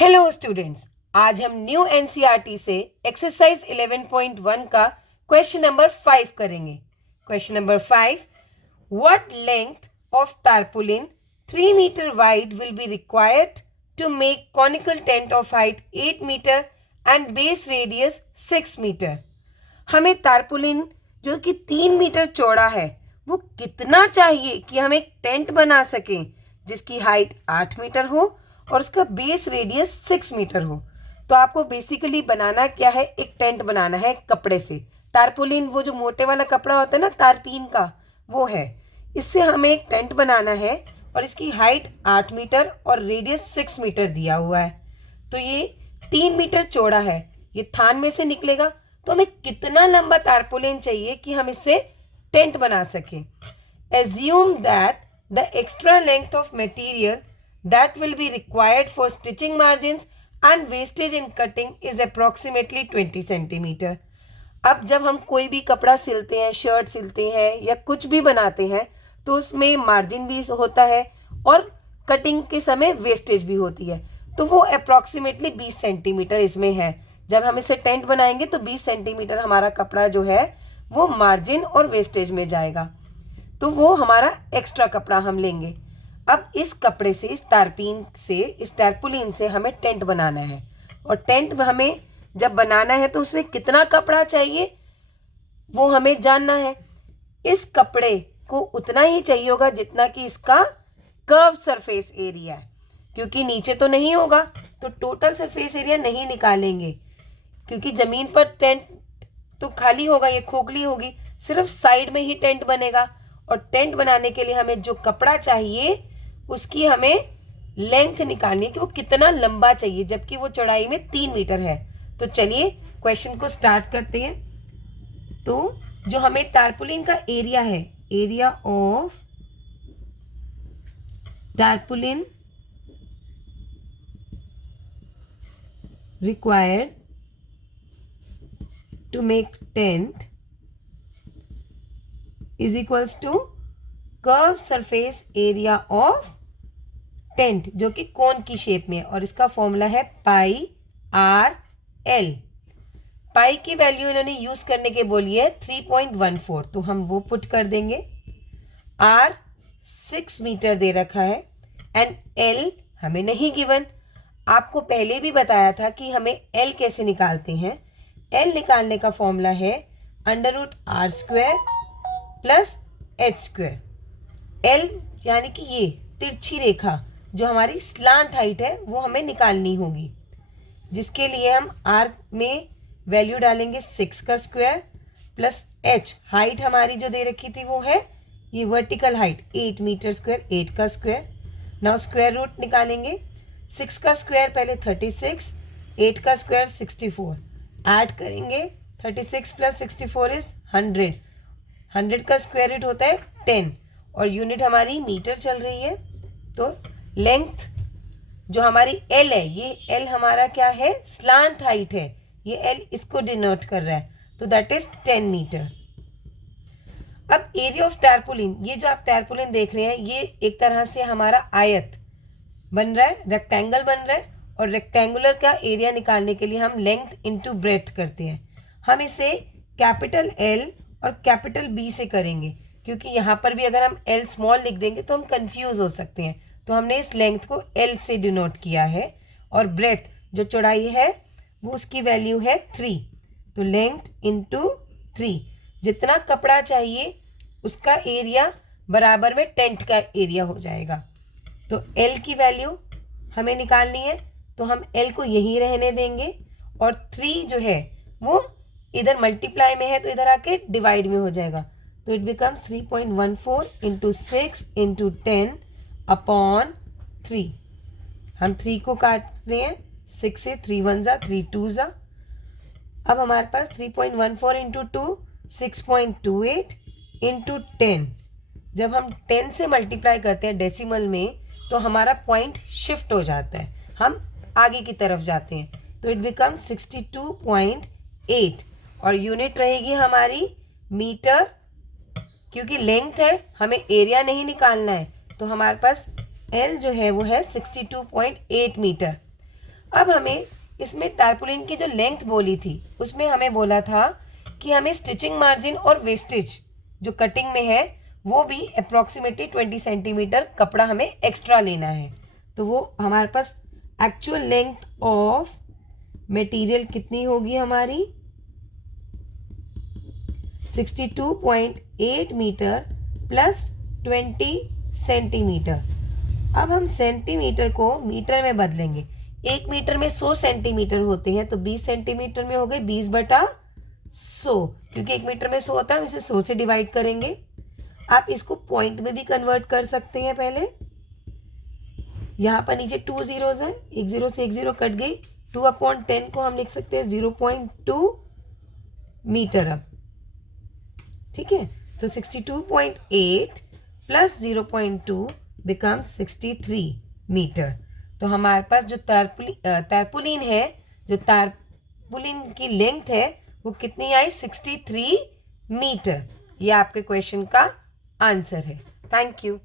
Hello students, आज हम new NCERT से एक्सरसाइज 11.1 का क्वेश्चन नंबर 5 करेंगे। Question number 5, what length of tarpaulin 3 metre wide will be required to make conical tent of height 8 metre and base radius 6 metre. हमें tarpaulin जो कि 3 metre चौड़ा है वो कितना चाहिए कि हम एक टेंट बना सकें जिसकी हाइट 8 मीटर हो और उसका बेस रेडियस 6 मीटर हो। तो आपको बेसिकली बनाना क्या है, एक टेंट बनाना है कपड़े से। टारपुलिन वो जो मोटे वाला कपड़ा होता है ना, तारपीन का, वो है। इससे हमें एक टेंट बनाना है और इसकी हाइट 8 मीटर और रेडियस 6 मीटर दिया हुआ है। तो ये 3 मीटर चौड़ा है, ये थान में से निकलेगा। तो हमें कितना लंबा टारपुलिन चाहिए कि हम इससे टेंट बना सकें। Assume that the extra length of material that will be required for stitching margins and wastage in cutting is approximately 20 centimeter। अब जब हम कोई भी कपड़ा सिलते हैं, शर्ट सिलते हैं या कुछ भी बनाते हैं, तो उसमें मार्जिन भी होता है और कटिंग के समय वेस्टेज भी होती है। तो वो अप्रॉक्सीमेटली 20 सेंटीमीटर इसमें है। जब हम इसे टेंट बनाएंगे तो 20 सेंटीमीटर हमारा कपड़ा जो है वो मार्जिन और वेस्टेज में जाएगा। तो वो हमारा एक्स्ट्रा कपड़ा हम लेंगे। अब इस कपड़े से, इस टारपुलिन से हमें टेंट बनाना है। और टेंट हमें जब बनाना है तो उसमें कितना कपड़ा चाहिए वो हमें जानना है। इस कपड़े को उतना ही चाहिए होगा जितना कि इसका कर्व सरफेस एरिया है, क्योंकि नीचे तो नहीं होगा तो टोटल सरफेस एरिया नहीं निकालेंगे, क्योंकि ज़मीन पर टेंट तो खाली होगा, ये खोखली होगी, सिर्फ साइड में ही टेंट बनेगा। और टेंट बनाने के लिए हमें जो कपड़ा चाहिए उसकी हमें लेंथ निकालनी है कि वो कितना लंबा चाहिए, जबकि वो चौड़ाई में 3 मीटर है। तो चलिए क्वेश्चन को स्टार्ट करते हैं। तो जो हमें टारपुलिन का एरिया है, area of tarpaulin required to make tent is equals to curve surface area of tent, जो कि कोन की शेप में है, और इसका फॉर्मूला है पाई आर एल। पाई की वैल्यू इन्होंने यूज करने के बोली है 3.14, तो हम वो पुट कर देंगे। आर 6 मीटर दे रखा है एंड एल हमें नहीं गिवन। आपको पहले भी बताया था कि हमें एल कैसे निकालते हैं। एल निकालने का फॉर्मूला है √r² प्लस h²। एल यानी कि ये तिरछी रेखा जो हमारी स्लांट हाइट है वो हमें निकालनी होगी, जिसके लिए हम आर में वैल्यू डालेंगे 6 का स्क्वायर प्लस h, हाइट हमारी जो दे रखी थी वो है ये वर्टिकल हाइट 8 मीटर स्क्वायर, 8 का स्क्वायर। नाउ स्क्वायर रूट निकालेंगे। 6 का स्क्वायर पहले 36, 8 का स्क्वायर 64, ऐड करेंगे 36 प्लस 64 इज 100। 100 का स्क्वायर रूट होता है 10 और यूनिट हमारी मीटर चल रही है। तो लेंथ जो हमारी एल है, ये एल हमारा क्या है, स्लांट हाइट है, ये एल इसको डिनोट कर रहा है, तो दैट इज 10 मीटर। अब एरिया ऑफ टारपुलिन, ये जो आप टारपुलिन देख रहे हैं ये एक तरह से हमारा आयत बन रहा है, रेक्टेंगल बन रहा है, और रेक्टेंगुलर का एरिया निकालने के लिए हम लेंथ इनटू ब्रेड्थ करते हैं। हम इसे कैपिटल एल और कैपिटल बी से करेंगे, क्योंकि यहाँ पर भी अगर हम एल स्मॉल लिख देंगे तो हम कंफ्यूज हो सकते हैं। तो हमने इस लेंथ को एल से डिनोट किया है, और ब्रेड्थ जो चौड़ाई है वो उसकी वैल्यू है 3। तो लेंथ इंटू 3, जितना कपड़ा चाहिए उसका एरिया बराबर में टेंट का एरिया हो जाएगा। तो एल की वैल्यू हमें निकालनी है, तो हम एल को यहीं रहने देंगे, और 3 जो है वो इधर मल्टीप्लाई में है तो इधर आके डिवाइड में हो जाएगा। तो it becomes 3.14 into 6 into 10 upon 3। हम 3 को काट रहे हैं, 6 से 3 1 जा, 3 2 जा। अब हमारे पास 3.14 इंटू 2 6.28 इंटू 10। जब हम 10 से मल्टीप्लाई करते हैं डेसिमल में तो हमारा पॉइंट शिफ्ट हो जाता है, हम आगे की तरफ जाते हैं। तो इट बिकम 62.8 और यूनिट रहेगी हमारी मीटर, क्योंकि लेंथ है, हमें एरिया नहीं निकालना है। तो हमारे पास एल जो है वो है 62.8 मीटर। अब हमें इसमें टारपुलिन की जो लेंथ बोली थी उसमें हमें बोला था कि हमें स्टिचिंग मार्जिन और वेस्टेज जो कटिंग में है वो भी अप्रॉक्सीमेटली 20 सेंटीमीटर कपड़ा हमें एक्स्ट्रा लेना है। तो वो हमारे पास एक्चुअल लेंथ ऑफ मटेरियल कितनी होगी हमारी 62.8 मीटर प्लस 20 सेंटीमीटर। अब हम सेंटीमीटर को मीटर में बदलेंगे। 1 मीटर में 100 सेंटीमीटर होते हैं, तो 20 सेंटीमीटर में हो गए 20/100, क्योंकि 1 मीटर में 100 होता है, हम इसे 100 से डिवाइड करेंगे। आप इसको पॉइंट में भी कन्वर्ट कर सकते हैं। पहले यहाँ पर नीचे 2 जीरोज हैं, एक जीरो से एक जीरो कट गई। 2/10 को हम लिख सकते हैं 0.2 मीटर। अब ठीक है, तो 62.8 प्लस 0.2 बिकम्स 63 मीटर। तो हमारे पास जो तारपुलिन है, जो तारपुलिन की लेंथ है वो कितनी आई 63 मीटर। ये आपके क्वेश्चन का आंसर है। Thank you.